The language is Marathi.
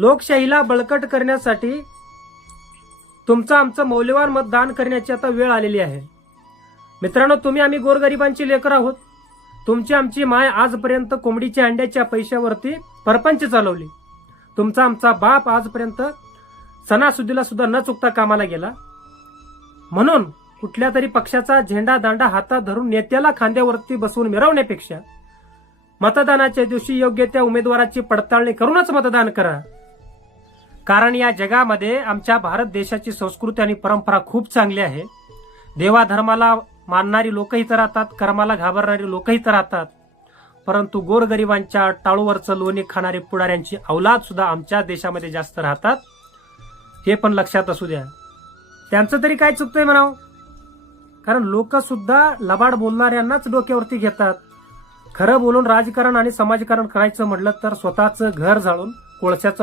लोकशाहीला बळकट करण्यासाठी तुमचं आमचं मौल्यवान मतदान करण्याची आता वेळ आलेली आहे. मित्रांनो, तुम्ही आम्ही गोरगरिबांची लेकर आहोत. तुमची आमची माय आजपर्यंत कोंबडीच्या अंड्याच्या पैशावरती परपंच चालवली. तुमचा आमचा बाप आजपर्यंत सणासुदीला सुद्धा न चुकता कामाला गेला. म्हणून कुठल्या तरी पक्षाचा झेंडा दांडा हातात धरून नेत्याला खांद्यावरती बसवून मिरवण्यापेक्षा मतदानाच्या दिवशी योग्य त्या उमेदवाराची पडताळणी करूनच मतदान करा. कारण या जगामध्ये आमच्या भारत देशाची संस्कृती आणि परंपरा खूप चांगली आहे. देवाधर्माला मानणारी लोकही तर राहतात, कर्माला घाबरणारी लोकही तर राहतात, परंतु गोरगरिबांच्या टाळूवरचं लोणी खाणारे पुढाऱ्यांची औलाद सुद्धा आमच्या देशामध्ये जास्त राहतात. हे पण लक्षात असू द्या. त्यांचं तरी काय चुकतंय म्हणावं, कारण लोक सुद्धा लबाड बोलणाऱ्यांनाच डोक्यावरती घेतात. खरं बोलून राजकारण आणि समाजकारण करायचं म्हटलं तर स्वतःचं घर जाळून कोळशाचं